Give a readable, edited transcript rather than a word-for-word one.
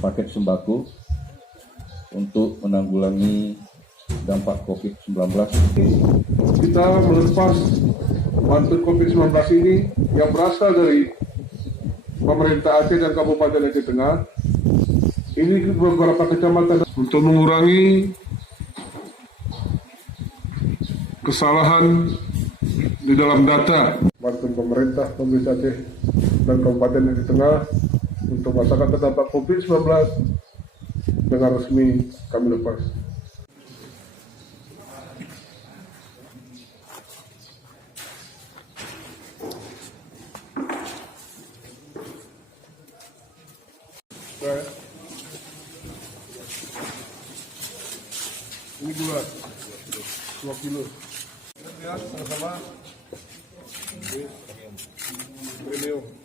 paket sembako untuk menanggulangi dampak COVID-19. Kita melepas bantuan COVID-19 ini yang berasal dari pemerintah Aceh dan Kabupaten Aceh Tengah. Ini beberapa kecamatan untuk mengurangi kesalahan di dalam data. Bantuan pemerintah Aceh dan Kabupaten Aceh Tengah untuk masyarakat terdampak COVID-19 dengan resmi kami lepas. Ini gula 2 kilo. Ya, sama-sama. Premium.